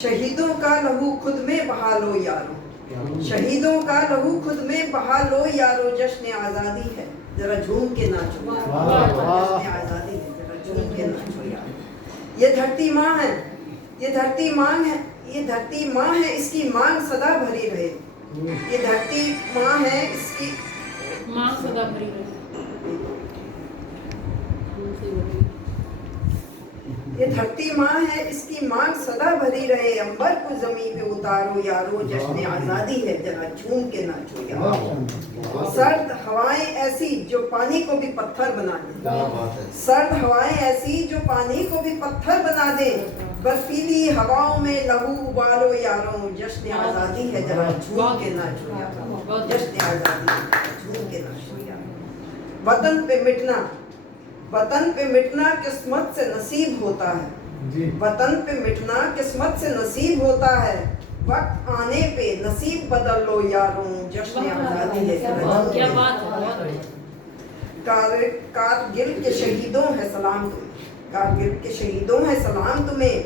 शहीदों का लहू खुद में बहा लो यारो, शहीदों का लहू खुद में बहा लो यारो, जश्न आजादी है जरा झूम के नाचो, जश्न आजादी है जरा झूम के नाचो यारो। ये धरती माँ है, ये धरती माँ है, ये धरती माँ है, इसकी मांग सदा भरी रहे। ये धरती माँ है, इसकी मांग सदा भरी रहे। ये धरती माँ है, इसकी मांग सदा भरी रहे। अंबर को जमीन पे उतारो यारो, जश्न आजादी है जरा झूम के नाचो यारो। सर्द हवाएं ऐसी जो पानी को भी पत्थर बना दे, सर्द हवाएं ऐसी जो पानी को भी पत्थर बना दे। बर्फीली हवाओं में लहू उबालो यारो, जश्न आजादी है जरा झूम के नाचो यारो, जश्न आजादी है झूम के नाचो यारो। वतन पे मिटना, वतन पे मिटना किस्मत से नसीब होता है, वतन पे मिटना किस्मत से नसीब होता है। वक्त आने पे नसीब बदल लो यारों, जश्न आजादी है क्या बात है। कारगिल के शहीदों है सलाम तुम्हें, कारगिल के शहीदों है सलाम तुम्हें।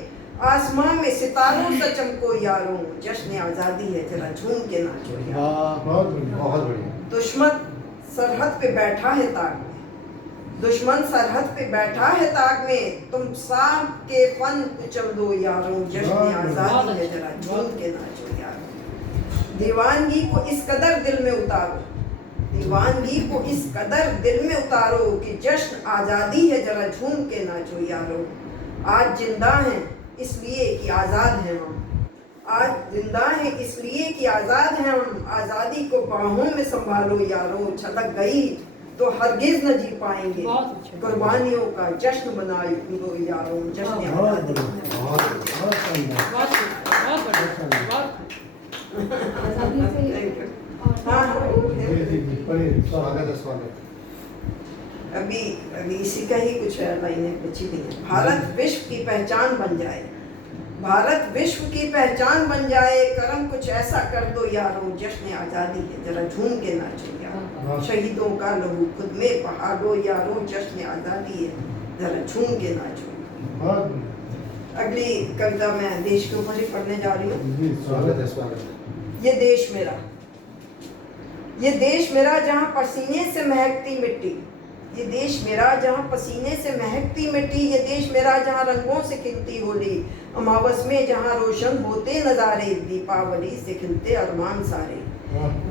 आसमां में सितारों से चमको यारों, जश्न आजादी है जरा झूम के नाचो यारों। बहुत बढ़िया। दुश्मन सरहद पे बैठा है ताक में, दुश्मन सरहद पे बैठा है ताक में। तुम सांप के फन कुचल दो यारों, जश्न आजादी है जरा झूम के नाचो यारों। दीवानगी को इस कदर दिल में उतारो, दीवानगी को इस कदर दिल में उतारो कि जश्न आजादी है जरा झूम के नाचो यारों। आज जिंदा हैं इसलिए कि आजाद हैं हम, आज जिंदा हैं इसलिए कि आजाद हैं हम। आजादी को बाहों में संभालो यारों, छलक गई तो हरगिज न जी पाएंगे। कुर्बानियों का जश्न मनाओ यारों, जश्न आजादी अभी अभी इसी का ही कुछ लाइनें बची हुई हैं। भारत विश्व की पहचान बन जाए, भारत विश्व की पहचान बन जाए। करम कुछ ऐसा कर दो यारों, जश्न आजादी है जरा झूम के नाचो यारों। शहीदों का लहू खुद में बहा लो यारों, जश्न आजादी है जरा झूम के नाचो। अगली कविता मैं देश के ऊपर ही पढ़ने जा रही हूँ। स्वागत है, स्वागत है। ये देश मेरा, ये देश मेरा जहाँ पसीने से महकती मिट्टी, ये देश मेरा जहाँ पसीने से महकती मिट्टी। ये देश मेरा जहाँ रंगों से खिलती होली, अमावस में जहाँ रोशन होते नज़ारे, दीपावली से खिलते अरमान सारे।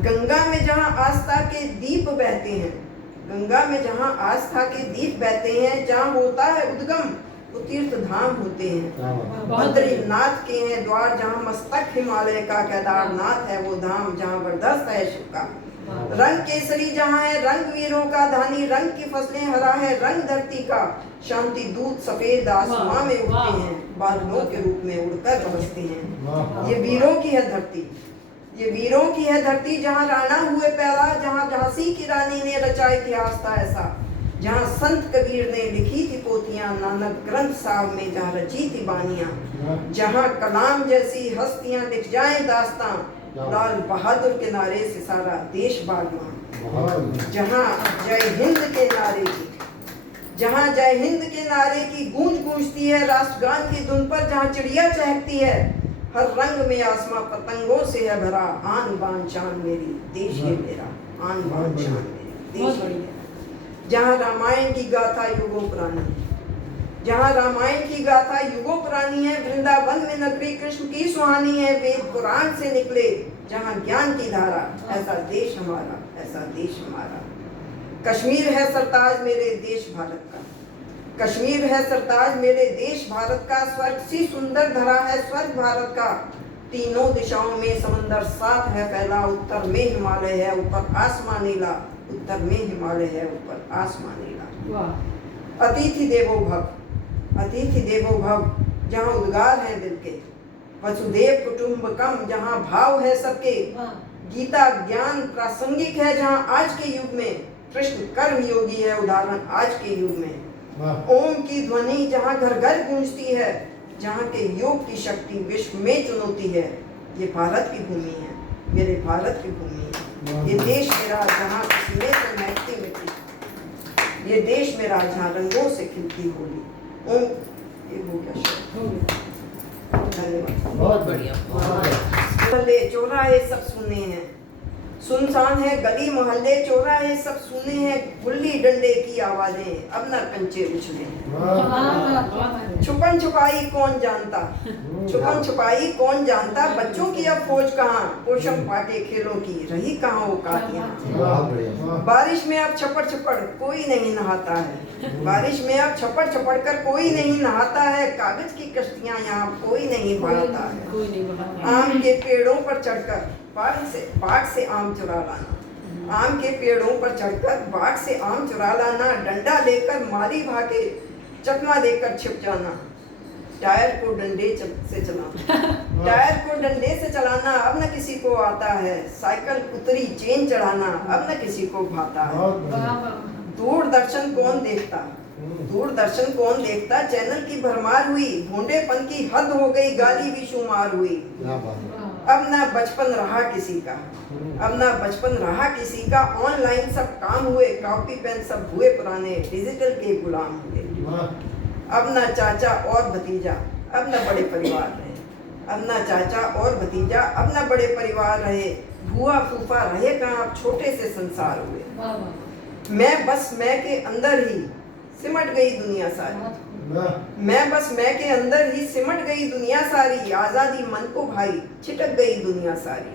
गंगा में जहाँ आस्था के दीप बहते हैं, गंगा में जहाँ आस्था के दीप बहते हैं। जहाँ होता है उद्गम वो तीर्थ धाम होते हैं। बद्रीनाथ के हैं द्वार जहाँ मस्तक हिमालय का, केदारनाथ है वो धाम जहाँ बर्दस्त है शिव का। रंग केसरी जहाँ है रंग वीरों का, धानी रंग की फसलें हरा है रंग धरती का। शांति दूत सफेद आसमां में उड़ते हैं, बादलों के रूप में उड़कर बरसते हैं। ये वीरों की है धरती, ये वीरों की है धरती जहाँ राणा हुए पैदा, जहाँ झांसी की रानी ने रचा इतिहास था ऐसा। जहाँ संत कबीर ने लिखी थी पोथियां, नानक ग्रंथ साहब में जहाँ रची थी बानियां। जहाँ कलाम जैसी हस्तियां लिख जाएं दास्तां, लाल बहादुर के नारे से सारा देश बागवान। जहाँ जय हिंद के नारे की, जहाँ जय हिंद के नारे की गूंज गूंजती है। राष्ट्रगान की धुन पर जहाँ चिड़िया चहकती है, हर रंग में आसमां पतंगों से है भरा। आन बान शान मेरी देश है मेरा, आन बान शान मेरी देश है मेरा। जहाँ रामायण की गाथा युगों पुरानी, जहाँ रामायण की गाथा युगों पुरानी है। वृंदावन में नगरी कृष्ण की सुहानी है, वेद पुराण से निकले जहाँ ज्ञान की धारा। ऐसा देश हमारा, ऐसा देश हमारा। कश्मीर है सरताज मेरे देश भारत का, कश्मीर है सरताज मेरे देश भारत का। स्वर्ग सी सुंदर धरा है स्वर्ग भारत का। तीनों दिशाओं में समंदर साथ है फैला, उत्तर में हिमालय है ऊपर आसमान नीला, उत्तर में हिमालय है ऊपर आसमान नीला। अतिथि देवो भव, अतिथि देवो भव जहाँ उद्गार है दिल के। वसुदेव कुटुंबकम जहाँ भाव है सबके। गीता ज्ञान प्रासंगिक है जहाँ आज के युग में। कृष्ण कर्म योगी है उदाहरण आज के युग में। ओम की ध्वनि जहाँ घर घर गूंजती है, जहाँ के योग की शक्ति विश्व में चुनौती है। ये भारत की भूमि है, मेरे भारत की भूमि है। ये देश मेरा जहाँ पसीने से महकती मिट्टी, ये देश मेरा जहाँ रंगों से खिलती होली। ओम ये हो गया। धन्यवाद। बहुत बढ़िया। मोहल्ले चौराहे सब सुने हैं, सुनसान है गली मोहल्ले चौराहे सब सुने हैं, गुल्ली डंडे की आवाजें अब न कंचे उछले। छुपन छुपाई कौन जानता, छुपन छुपाई कौन जानता, बच्चों की अब फौज कहाँ, पोषम पाटे खेलों की रही कहाँ औकात यहाँ। बहुत बढ़िया। बारिश में अब छपड़ छपड़ कोई नहीं नहाता है, बारिश में अब छपड़ छपड़ कर कोई नहीं नहाता है, कागज की कश्तियां यहाँ कोई नहीं बढ़ाता है। कोई नहीं बढ़ाता। आम के पेड़ों पर चढ़कर बाग से आम चुरा लाना, आम के पेड़ों पर चढ़कर बाग से आम चुरा लाना, डंडा लेकर माली भागे चकमा देकर छिप जाना, टायर को डंडे से चलाना, टायर को डंडे से चलाना अब न किसी को आता है, साइकिल उतरी चेन चढ़ाना अब न किसी को भाता है। दूरदर्शन कौन देखता, दूरदर्शन कौन देखता, चैनल की भरमार हुई, भोंडेपन की हद हो गई, गाली भी शुमार हुई। क्या बात है। अब ना बचपन रहा किसी का, अब ना बचपन रहा किसी का, ऑनलाइन सब काम हुए, कॉपी पेन सब हुए पुराने, डिजिटल के गुलाम हुए। अब ना चाचा और भतीजा अब ना बड़े परिवार रहे, अब ना चाचा और भतीजा अब ना बड़े परिवार रहे, बुआ फूफा रहे कहाँ अब छोटे से संसार हुए। मैं बस मैं के अंदर ही सिमट गई दुनिया सारी, मैं बस मैं के अंदर ही सिमट गई दुनिया सारी, आजादी मन को भाई छिटक गई दुनिया सारी।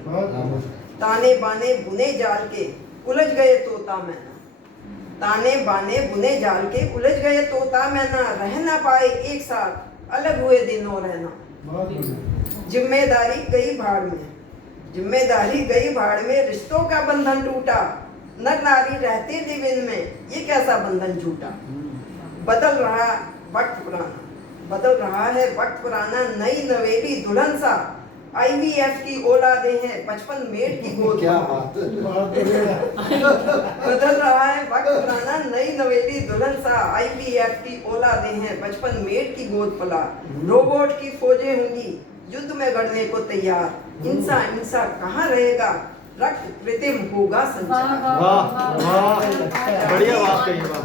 ताने बाने बुने जाल के उलझ गए तोता मैना, ताने बाने बुने जाल के उलझ गए तोता मैना, रह ना पाए एक साथ अलग हुए दिनों रहना। जिम्मेदारी गई भाड़ में, जिम्मेदारी गई भाड़ में, रिश्तों का बंधन टूटा, नर नारी रहते लिव-इन में ये कैसा बंधन झूठा। बदल रहा वक्त पुराना, बदल रहा है वक्त पुराना, नई नवेली दुल्हन सा IVF की औलादें हैं, बचपन मेड की गोद। क्या बात है। बदल रहा है वक्त पुराना, नई नवेली दुल्हन सा IVF की औलादें हैं, बचपन मेड की गोद पला, रोबोट की फौजें होंगी युद्ध में गढ़ने को तैयार, इंसा कहाँ रहेगा, रक्त कृत्रिम होगा संचार। वाह वाह, बढ़िया बात कही बात।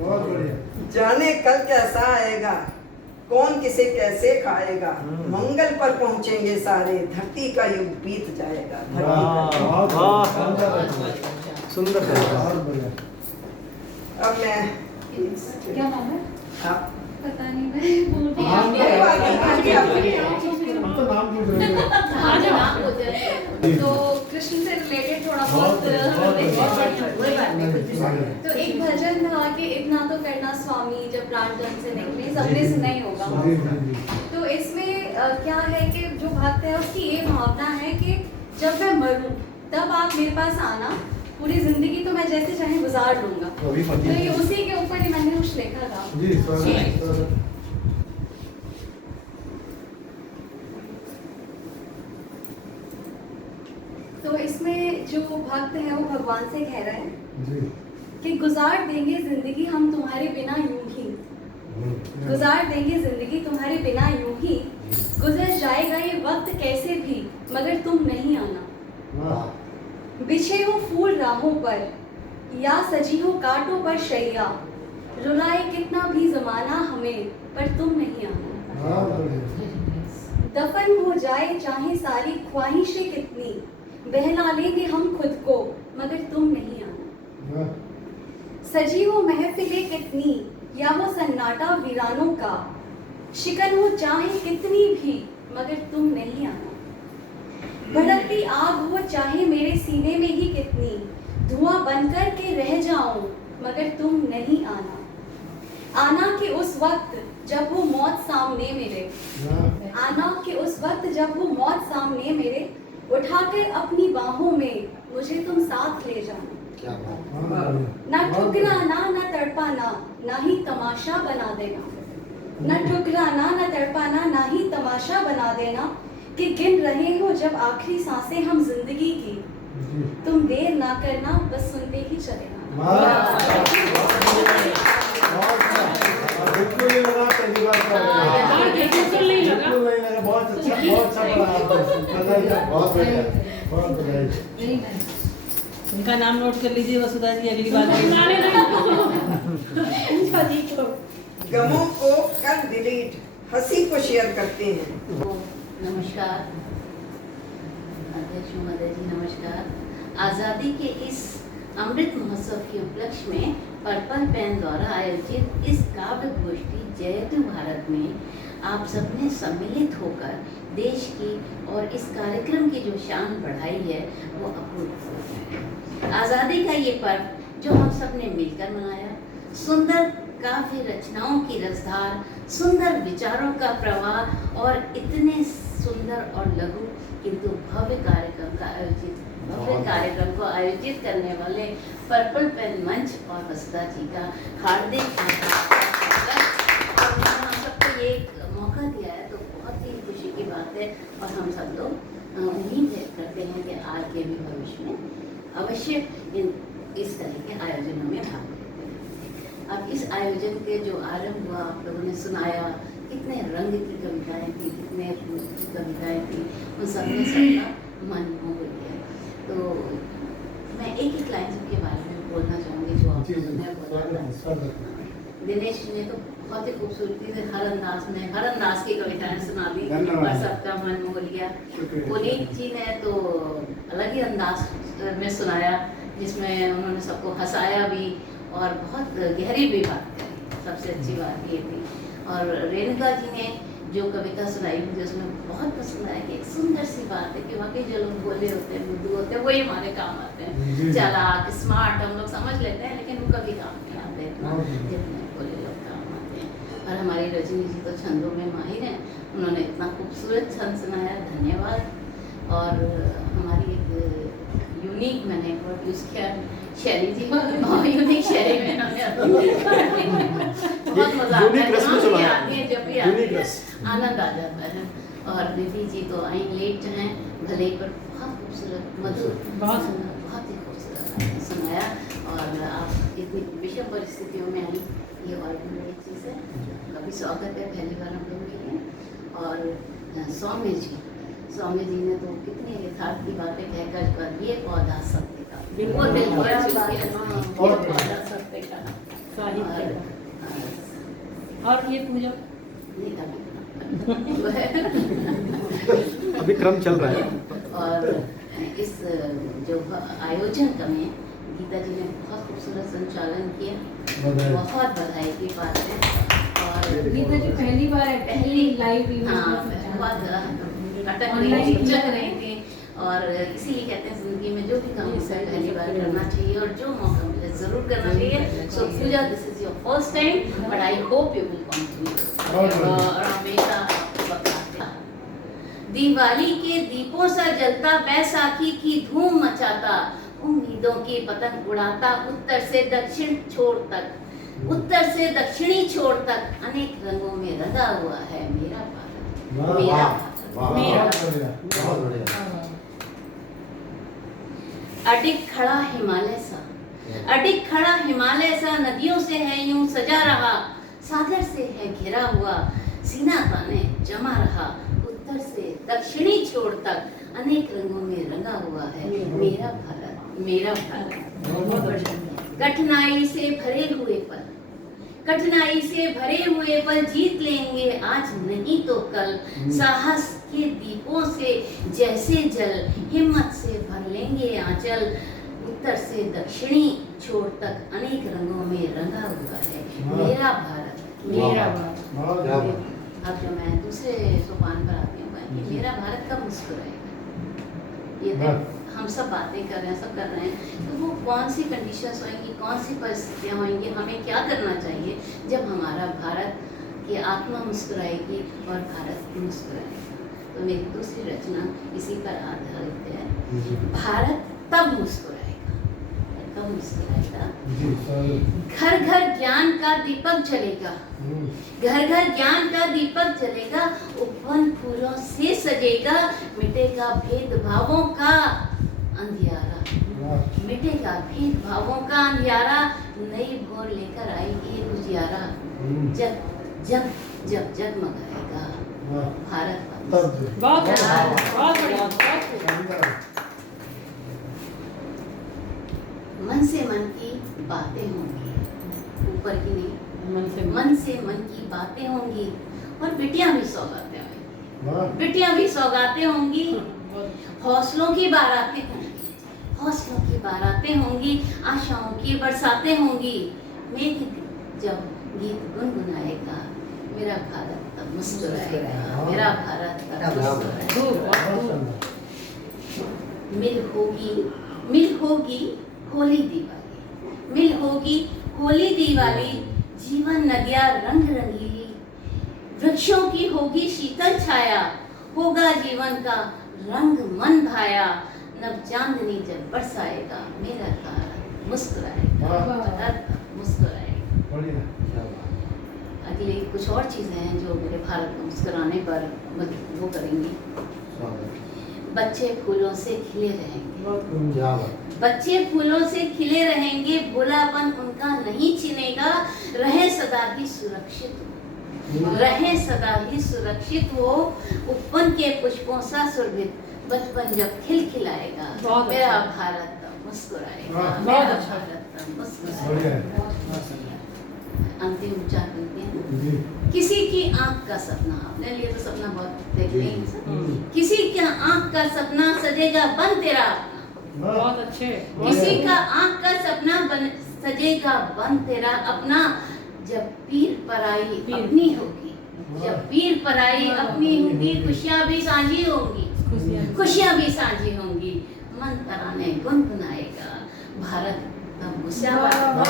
बहुत बढ़िया। जाने कल कैसा आएगा, कौन किसे कैसे खाएगा, मंगल पर पहुंचेंगे सारे, धरती का युग बीत जाएगा। वाह वाह, सुंदर है। बहुत बढ़िया। अब मैं क्या नाम है? आप पता नहीं, मैं भूल गई। नाम मेरी बात नहीं, आज भी आपकी हम तो नाम पूछ रहे थे। हाँ, जो नाम होते हैं। तो कृष्ण से रिलेटेड थोड़ा बहुत तो एक भजन था कि इतना तो करना स्वामी जब प्राण तन से निकले, सबने सुना ही होगा। तो इसमें क्या है कि जो भक्त है उसकी ये भावना है कि जब मैं मरूं तब आप मेरे पास आना, पूरी जिंदगी तो मैं जैसे चाहे गुजार लूंगा। तो ये उसी के ऊपर ही मैंने कुछ लिखा था। जी स्वागत। तो इसमें जो भक्त है वो भगवान से कह रहे हैं जी। कि गुजार देंगे जिंदगी हम तुम्हारे बिना यूं ही, गुजार देंगे जिंदगी तुम्हारे बिना यूं ही, गुजर जाएगा ये वक्त कैसे भी मगर तुम नहीं आना। बिछे हो फूल राहों पर या सजी हो कांटों पर शैया, रुलाए कितना भी जमाना हमें पर तुम नहीं आना। दफन हो जाए चाहे सारी ख्वाहिशें कितनी, बहला लेंगे हम खुद को मगर तुम नहीं आना। सजी हो महफिलें कितनी या वो सन्नाटा वीरानों का, शिकन हो चाहे कितनी भी मगर तुम नहीं आना। भड़कती आग हो चाहे मेरे सीने में ही कितनी, धुआं बनकर के रह जाऊं मगर तुम नहीं आना। आना कि उस वक्त जब वो मौत सामने मेरे, आना कि उस वक्त जब वो मौत सामने मेरे, उठाकर अपनी बाहों में मुझे तुम साथ ले जाना। क्या बात। ना ठुकराना ना तड़पाना ना ही तमाशा बना देना, ना ठुकराना ना तड़पाना ना ही तमाशा बना देना, कि गिन रहे हो जब आखिरी सांसें हम जिंदगी की, तुम देर ना करना बस सुनते ही चलेना। बिल्कुल नहीं लगा, पहली बार कर रहे हैं। बिल्कुल नहीं लगा। बिल्कुल नहीं लगा। बहुत अच्छा पढ़ा आपने। बहुत बढ़िया, बहुत बढ़िया। उनका नाम नोट कर लीजिए वसुधा जी, अगली बार गमों को कर डिलीट, हंसी को शेयर करते हैं। नमस्कार अध्यक्ष महोदय जी, नमस्कार। आज़ादी के इस अमृत महोत्सव के उपलक्ष्य में पर्पल पेन द्वारा आयोजित इस काव्य गोष्ठी जयतु भारत में आप सबने सम्मिलित होकर देश की और इस कार्यक्रम की जो शान बढ़ाई है वो अभूतपूर्व है। आज़ादी का ये पर्व जो हम सब ने मिलकर मनाया, सुंदर काव्य रचनाओं की रसधार, सुंदर विचारों का प्रवाह और इतने सुंदर और लघु किंतु भव्य कार्यक्रम को आयोजित करने वाले पर्पल पेन मंच और वसुधा जी का हार्दिक आभार। और हम सबको ये मौका दिया है तो बहुत ही खुशी की बात है और हम सब लोग उम्मीद करते हैं कि आगे भी भविष्य में अवश्य इस तरह के आयोजनों में भाग लेते हैं। अब इस आयोजन के जो आरंभ हुआ, आप लोगों ने सुनाया, कितने रंग की कविताएं थी, कितने रूप की कविताएं थी, उन सब ने सबका मन मोह गया। तो मैं एक एक लाइन के बारे में बोलना चाहूँगी जो आप दिनेश जी ने तो बहुत ही खूबसूरती से हर अंदाज की कविताएं सुना दी और सबका मन मोह लिया। पुनीत जी ने तो अलग ही अंदाज में सुनाया जिसमें उन्होंने सबको हंसाया भी और बहुत गहरी भी बात करी। सबसे अच्छी बात ये थी। और रेणुका जी ने जो कविता सुनाई मुझे उसमें बहुत पसंद आया कि एक सुंदर सी बात है कि वाकई जो लोग बोले होते हैं, बुद्धू होते हैं, वही हमारे काम आते हैं। चालाक, स्मार्ट हम लोग समझ लेते हैं लेकिन वो कभी काम नहीं आते इतना जितने बोले लोग काम आते हैं। और हमारी रजनी जी तो छंदों में माहिर हैं, उन्होंने इतना खूबसूरत छंद सुनाया, धन्यवाद। और हमारी एक यूनिक मैंने एक वर्ड यूज़ किया, शैली जी यूनिक शैली में बहुत मजा आता है जब भी आती है, आनंद आ जाता है। और निधि जी तो आई लेट हैं भले पर बहुत खूबसूरत मधुर, बहुत ही खूबसूरत सुनाया। और आप इतनी विषम परिस्थितियों में आई, ये और भी बड़ी चीज़ है। काफ़ी स्वागत है, पहली बार हम लोग मिले हैं। और सौम्य जी ने तो कितनी यथार्थ की बातें कहकर ये पौधा सत्य का, वो दिल पौधा सत्य का साहित्य और ये पूजा अभी क्रम चल रहा है। और इस जो आयोजन का में गीता जी ने बहुत खूबसूरत संचालन किया, बहुत बधाई की बात है। और गीता जी पहली बार है, पहली लाइव अटक रही थी और इसीलिए कहते हैं जिंदगी में जो भी काम होता है पहली बार करना चाहिए और जो मौका मिले जरूर करना चाहिए। So Pooja, this is your first time but I hope you will continue और हमेशा। दिवाली के दीपों सा जलता, बैसाखी की धूम मचाता, उम्मीदों की पतंग उड़ाता, उत्तर से दक्षिण छोर तक, उत्तर से दक्षिणी छोर तक अनेक रंगों में रंगा हुआ है मेरा भारत, मेरा भारत। अडिग खड़ा हिमालय सा, अडिग खड़ा हिमालय सा, नदियों से है यूं सजा रहा, सागर से है घिरा हुआ, सीना ताने जमा रहा, उत्तर से दक्षिणी छोर तक अनेक रंगों में रंगा हुआ है मेरा भारत, मेरा भारत। कठिनाई से भरे हुए पल, कठिनाई से भरे हुए पल जीत लेंगे आज नहीं तो कल, साहस के दीपों से जैसे जल, हिम्मत से भर लेंगे आंचल, उत्तर से दक्षिणी छोर तक अनेक रंगों में रंगा हुआ है मेरा भारत, मेरा भारत। अब जो मैं दूसरे सोपान पर आती हूँ कि मेरा भारत कब मुस्कुराएगा। ये हम सब बातें कर रहे हैं, सब कर रहे हैं, तो वो कौन सी कंडीशंस होंगी, कौन सी परिस्थितियाँ होंगी, हमें क्या करना चाहिए जब हमारा भारत की आत्मा मुस्कुराएगी और भारत मुस्कुराएगा। तो मेरी दूसरी रचना इसी पर आधारित है। भारत तब मुस्कुराएगा, तब मुस्कुराएगा, घर घर ज्ञान का दीपक जलेगा, घर घर ज्ञान का दीपक जलेगा, उपवन फूलों से सजेगा, मिटेगा भेदभावों का अंधियारा, मिटेगा भेदभावों का अंधियारा, नई भोर लेकर आएगी उजियारा, जग जग जग जगमगाएगा भारत। बहुत बढ़िया। मन से मन की बातें होंगी, ऊपर की नहीं, मन से मन की बातें होंगी और बिटियां भी सौगातें होंगी, वाह बिटियां भी सौगातें होंगी, हौसलों की बारातें होंगी, हौसलों की बारातें होंगी, आशाओं की बरसातें होंगी। मेघ जब गीत गुनगुनाएगा, मेरा भारत तब मुस्कुराएगा, मेरा भारत तब मुस्कुराएगा। बहुत सुंदर मिल होगी होली दिवाली, मिल होगी होली दिवाली, जीवन नदियाँ रंग रंगीली, वृक्षों की होगी शीतल छाया, होगा जीवन का रंग मन भाया, नव चांदनी जब बरसाएगा, मेरा भारत मुस्कुराएगा, भारत मुस्कुराएगा। बढ़िया अगली कुछ और चीजें हैं जो मेरे भारत को मुस्कुराने पर वो करेंगी। बच्चे फूलों से खिले रहेंगे, क्या बात बच्चे फूलों से खिले रहेंगे, भोलापन उनका नहीं छिनेगा, रहे सदा ही सुरक्षित हो, रहे सदा ही सुरक्षित हो, उपवन के पुष्पों सा सुरभित, बचपन जब खिलखिलाएगा, बहुत मेरा अच्छा। भारत तब मुस्कुराएगा, वाह, मेरा बहुत अच्छा। भारत तब बढ़िया मुस्कुराएगा। है अंतिम विचार करते हैं। जी किसी की आंख का सपना, आपने लिए तो सपना बहुत देखते हैं सब। हम्म। किसी का आंख का सपना सजेगा बन तेरा अपना, वाह बहुत अच्छे किसी का आंख का सपना बन सजेगा बन तेरा अपना, जब पीर पराई पीर। अपनी होगी, जब पीर पराई अपनी होगी, खुशियां भी साझी होंगी, खुशियां भी साझी होंगी, मन तराने गुनगुनाएगा, भारत तब मुस्कुराएगा।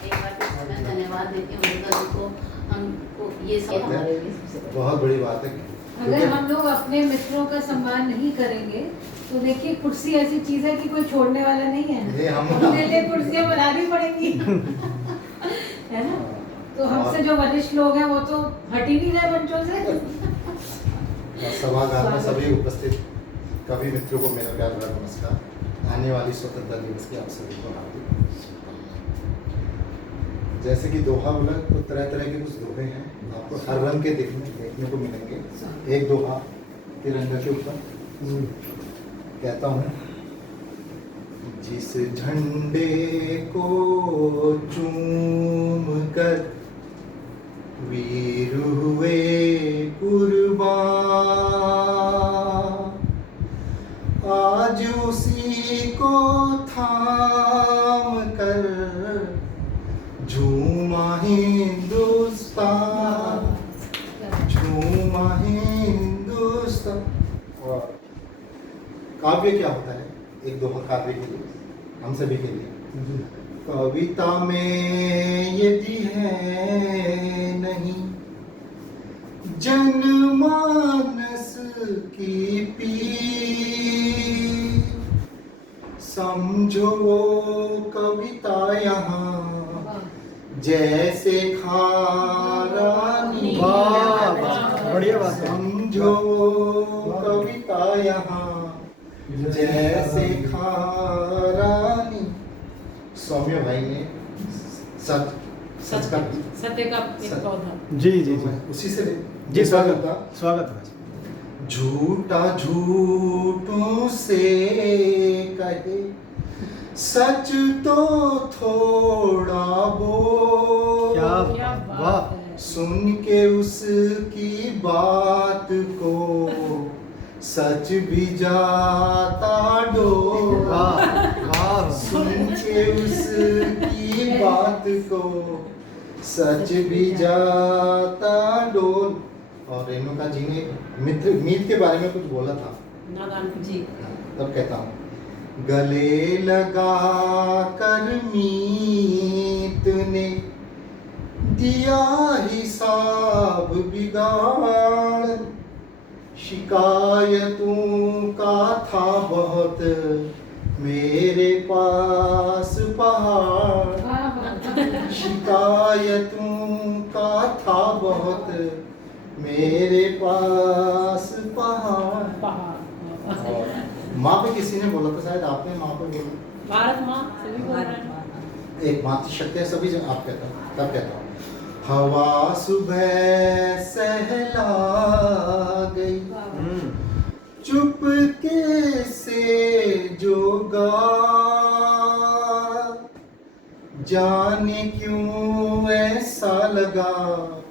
एक बार फिर मैं धन्यवाद देती हूँ मुर्गा जी को, हमको ये सब हमारे लिए सबसे बड़ा बहुत बड़ी बात है अगर हम लोग अपने मित्रों का सम्मान नहीं करेंगे तो देखिए कुर्सी ऐसी चीज है कि कोई छोड़ने वाला नहीं ये है, हम- अपने लिए कुर्सियां बनानी पड़ेंगी है ना। तो हमसे जो वरिष्ठ लोग हैं वो तो हट ही नहीं रहे बच्चों से। और सभागार में सभी उपस्थित कवि मित्रों को मेरा प्यार भरा नमस्कार। आने वाली स्वतंत्रता दिवस की आप सभी को हार्दिक शुभकामनाएं। जैसे कि दोहा बोला तो तरह तरह के कुछ दोहे हैं, आपको हर रंग के देखने को मिलेंगे। एक दोहा तिरंगा के ऊपर कहता हूँ, जिस झंडे को चूम कर वीर हुए कुर्बान, आज उसी को थाम कर झूमा हिंदुस्तान, झूमा हिंदुस्तान। और काव्य क्या होता है? एक दोहा काव्य के लिए, हम सभी के लिए। कविता में यदि है नहीं जनमानस की पीर, समझो वो कविता यहाँ जैसे खारानी। वाह, बढ़िया बात है। समझो वो कविता यहाँ जैसे खारानी। सौम्य भाई ने सच का सत्य का एक पौधा। जी जी जी उसी से जी, स्वागत था। स्वागत है। झूठा झूठों से कहे, सच तो थोड़ा बोल। क्या वाह, है। सुन के उसकी बात को सच भी जाता डोल। वाह वाह, सुन के उसकी बात को सच भी जाता डोल। और रेणुका जी ने मित्र मीत के बारे में कुछ बोला था, नादान जी तब कहता हूँ, गले लगा कर मीत ने दिया हिसाब बिगाड़, शिकायतों का था बहुत मेरे पास पहाड़, शिकायतों का था बहुत मेरे पास पहाड़। और माँ पे किसी ने बोला था, शायद आपने माँ पे बोला। भारत माँ सभी बोल रहे हैं। एक मातृशक्ति है, सभी जगह आप कहता हूँ, तब कहता हूँ, हवा सुबह सहला गई, चुपके से जो गा, जाने क्यों लगा,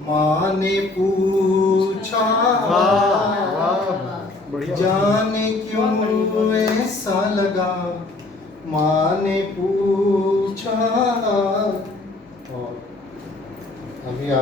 माँ ने पूछा वाह वाह बढ़िया। जाने क्यों ऐसा लगा, माँ ने पूछा। और अभी आपने